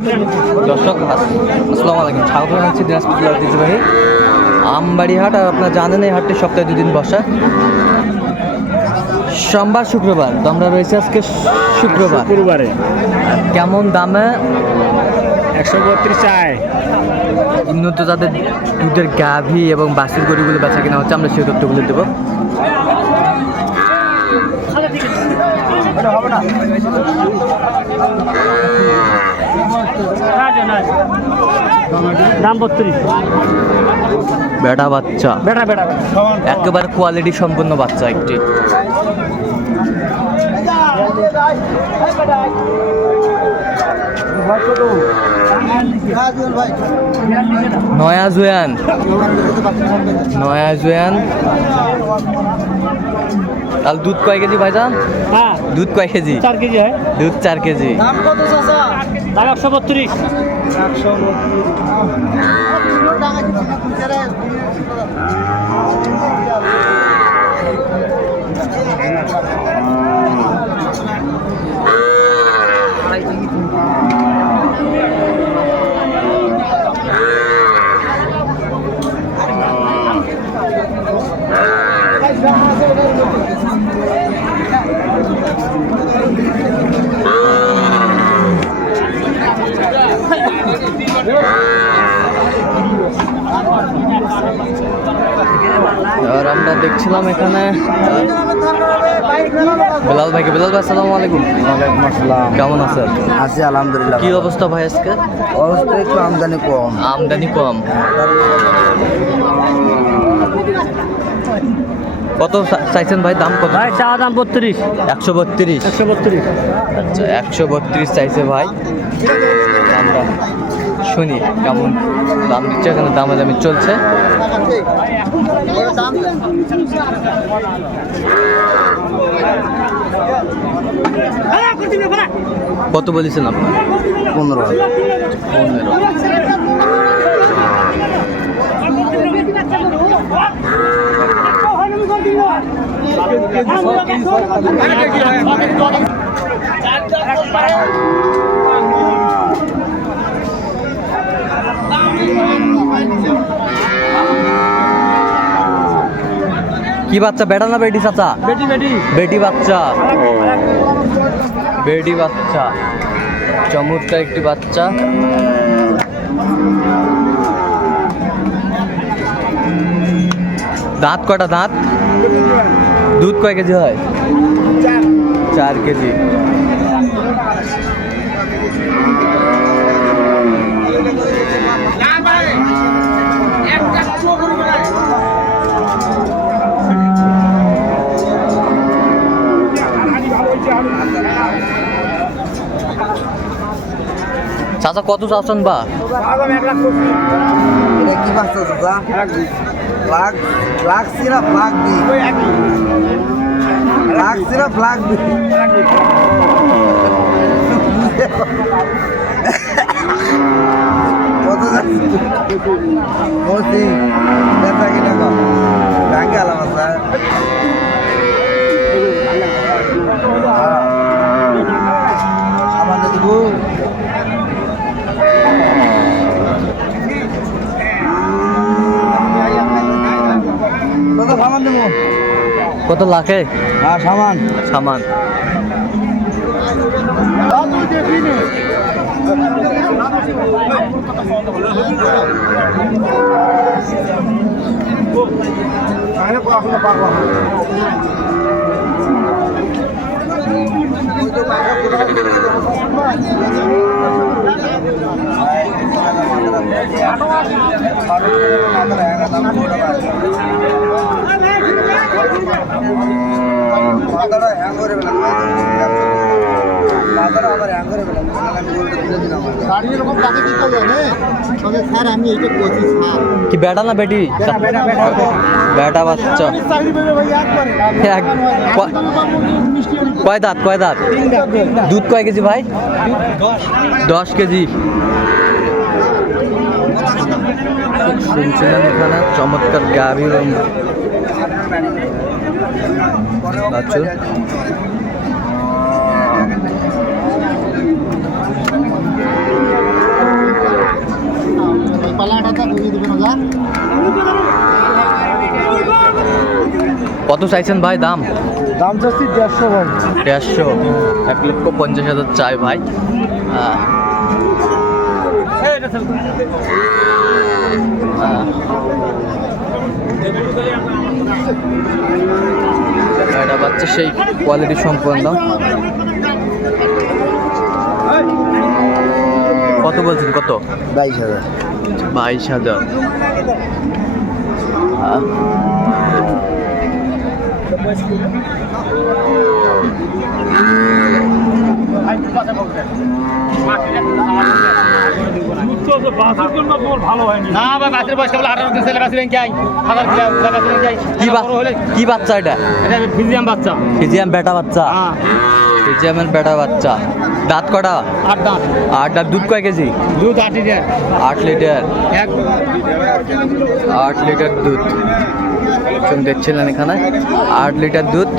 দর্শক আসসালামু আলাইকুম। স্বাগত জানাচ্ছি দিনাজপুর জেলার ঐতিহ্যবাহী আমবাড়ি হাট আর আপনারা জানেন এই হাটটি সপ্তাহে দুদিন বসা। সোমবার শুক্রবার। তো আমরা রয়েছে আজকে শুক্রবার। শুক্রবারে। কেমন দামে? একশো বত্রিশ চায় উন্নত যাদের দুধের গাভী এবং বাসির গরুগুলো বেচা কিনা হচ্ছে আমরা সেই তথ্যগুলো দেবো। দাম বত্রিশ। বেটা বাচ্চা। বেটা বেটা একেবারে কোয়ালিটি সম্পন্ন বাচ্চা একটি। নয়া জুয়ান। নয়া জুয়ান। তাহলে দুধ কয় কেজি ভাইজান? হ্যাঁ। দুধ কয় কেজি? চার কেজি হয়। দুধ চার কেজি। দাম একশো বত্রিশ। আর আমরা দেখছিলাম এখানে বেলাল ভাইকে। বেলাল ভাই আসসালামু আলাইকুম। ওয়ালাইকুম আসসালাম। কেমন আছেন? আছি আলহামদুলিল্লাহ। কি অবস্থা ভাই আজকে? অবস্থা একটু আমদানি কম। আমদানি কম। কত চাইছেন ভাই? দাম কত? ভাই চা দাম বত্রিশ। একশো বত্রিশ। একশো বত্রিশ। আচ্ছা একশো বত্রিশ চাইছে ভাই। আমরা শুনি কেমন দাম দিচ্ছে এখানে দামাদামি চলছে। কত বলেছেন আপনার পনেরো পনেরো। কি বাচ্চা? বেটা না বেটি চাচা? বেটি বেটি। বেটি বাচ্চা। বেটি বাচ্চা। চমৎকার একটি বাচ্চা। দাঁত কটা দাঁত? দুধ কয় কেজি হয়? চার কেজি। চাচা, কত চাচ্ছেন বা? কি বাচ্চা দাদা লাখ লাখ সিরাপ, লাখ দি। লাখ সিরাপ, লাখ দি। কত যাচ্ছে মসি ব্যথা কিনা কম ব্যাংকে আলাম স্যার সামান্য দেবো কত সামান দেবো। কত লাখে? হ্যাঁ সামান। সামান। কি বেটা না বেটি? বেটা, বাচ্চা। কয় দাঁত কয় দাঁত? দুধ কয় কেজি ভাই? দশ কেজি। শুনছিলেন এখানে? চমৎকার গাভী আচ্ছা। কত চাইছেন ভাই দাম? দাম চাচ্ছি দেড়শো ভাই। দেড়শো। এক লক্ষ পঞ্চাশ হাজার চাই ভাই। হ্যাঁ এটা বাচ্চা সেই কোয়ালিটি সম্পন্ন। কত বলছেন কত? বাইশ হাজার। বাইশ হাজার। আহ, না ভাই বাসের বয়স কেবল আঠারো দিন ছেলে বাসের ব্যাংকে আই? হাজার বাসের কি বাচ্চা? এটা? এটা ফিজিয়াম বাচ্চা। ফিজিয়াম বেটা বাচ্চা? হ্যাঁ। ফিজিয়ামের বেটা বাচ্চা। দাঁত কটা? আট দাঁত। আট দাঁত। দুধ কয় কেজি? দুধ আট লিটার। আট লিটার। এক আট লিটার দুধ। শুন দেখছিলেন এখানে? আট লিটার দুধ।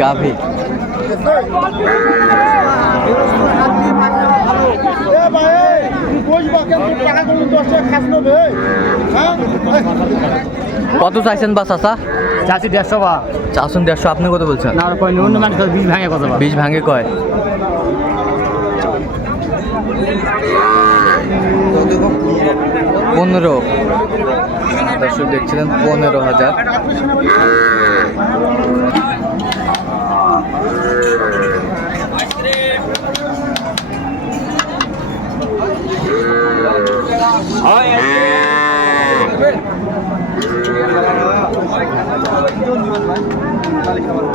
গাভী? কত চাইছেন বা চাচা? চাষি দেড়শো বা। চাষুন দেড়শো আপনি কত বলছেন? না কয় অন্য মানুষ বীজ ভাঙে কথা বীজ ভাঙে কয়? পনেরো। দর্শক দেখছিলেন পনেরো হাজার।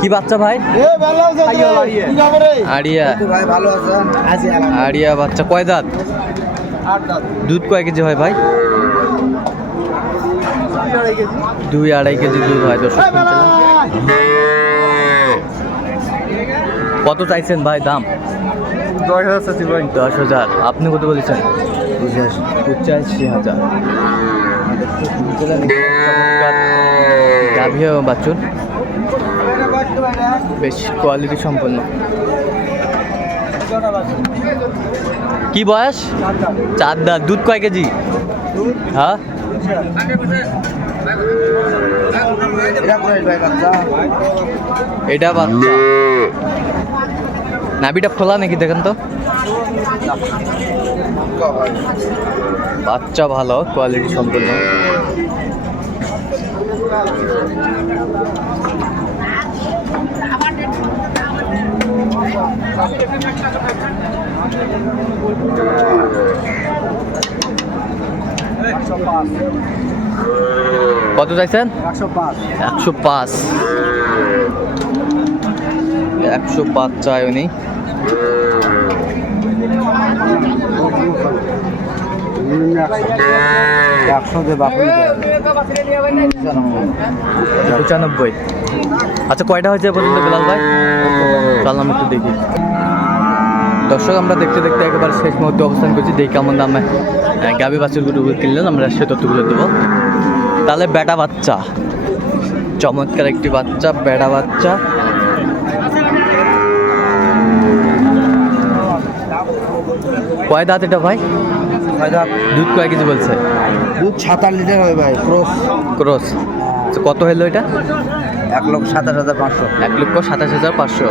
কি বাচ্চা ভাই? আড়িয়া ভাই ভালো আছেন আছি আড়িয়া বাচ্চা কয় দাঁত? দুধ কয় কেজি হয় ভাই? দুই আড়াই কেজি দুধ হয় দর্শক শুনছিলেন। কত চাইছেন ভাই দাম? দশ হাজার ভাই। দশ হাজার। আপনি কত বলেছেন? পঁচাশি হাজার। গাভী বাছুর বেশ কোয়ালিটি সম্পন্ন। কি বয়স? চার দাঁত দুধ কয় কেজি? হ্যাঁ? এটা এটা খোলা নাকি দেখেন তো? বাচ্চা ভালো কোয়ালিটি সম্পূর্ণ কত চাইছেন? একশো পাঁচ। একশো পাঁচ চাই উনি। পঁচানব্বই। আচ্ছা কয়টা হয়েছে পর্যন্ত, বেলাল ভাই? চললাম একটু দেখি। দর্শক আমরা দেখতে দেখতে একেবারে শেষ মুহূর্তে অবস্থান করছি। দেখি কেমন দামে আহ, গাভী বাছুরগুলো কিনলেন আমরা সে তথ্যগুলো দেবো। তাহলে বেটা বাচ্চা। চমৎকার একটি বাচ্চা বেটা বাচ্চা। কয় দাঁত এটা ভাই? দুধ কয় কেজি বলছে? দুধ সাতাশ লিটার হবে ভাই ক্রস। ক্রস। কত হলো এটা? এক লক্ষ সাতাশ হাজার পাঁচশো। এক লক্ষ সাতাশ হাজার পাঁচশো।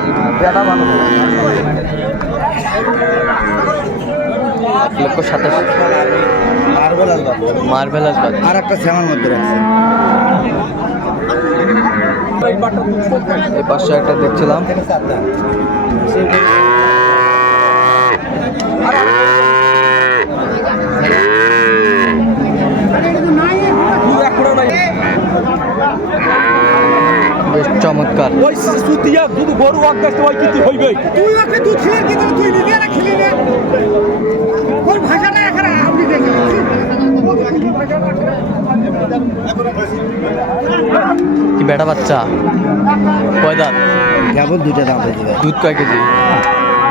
এক লক্ষ সাতাশ। মার্বেল আসবে মার্বেল আসবাদ আর একটা শ্যামার মধ্যে রাখছে। এই পাশে একটা দেখছিলাম। বেশ চমৎকার। তুই ওকে দুধ খিলের কি তুই নিজে না খিলি নে? কোন ভাষাটা এখানে আপনি দেখেন কি বেটা বাচ্চা? কয় দাঁত? কেবল দুইটা দাম হয়েছে দুধ কয় কেজি?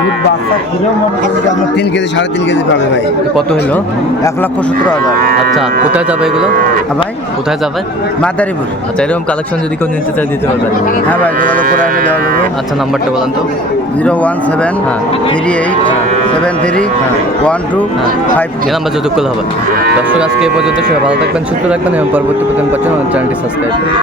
দুধ বাচ্চা কিলো মনে করি যে আপনার তিন কেজি সাড়ে তিন কেজি পাবে ভাই। কত হলো এক লক্ষ সতেরো হাজার। আচ্ছা কোথায় যাবে এগুলো? হ্যাঁ ভাই। কোথায় যাবে? মাদারীপুর। আচ্ছা এরকম কালেকশন যদি কেউ নিতে চায় দিতে পারবেন হ্যাঁ ভাই যোগাযোগ করে এনে দেওয়া যাবে। আচ্ছা নাম্বারটা বলেন তো। জিরো ওয়ান সেভেন হ্যাঁ। থ্রি এইট হ্যাঁ। সেভেন থ্রি হ্যাঁ। One two. ফাইভ এই নাম্বার যোগাযোগ করলে হবে। দর্শক আজকে এই পর্যন্ত সবাই ভালো থাকবেন সুস্থ রাখবেন এবং পরবর্তী প্রতিদিন পাচ্ছেন চ্যানেলটি সাবস্ক্রাইব। করুন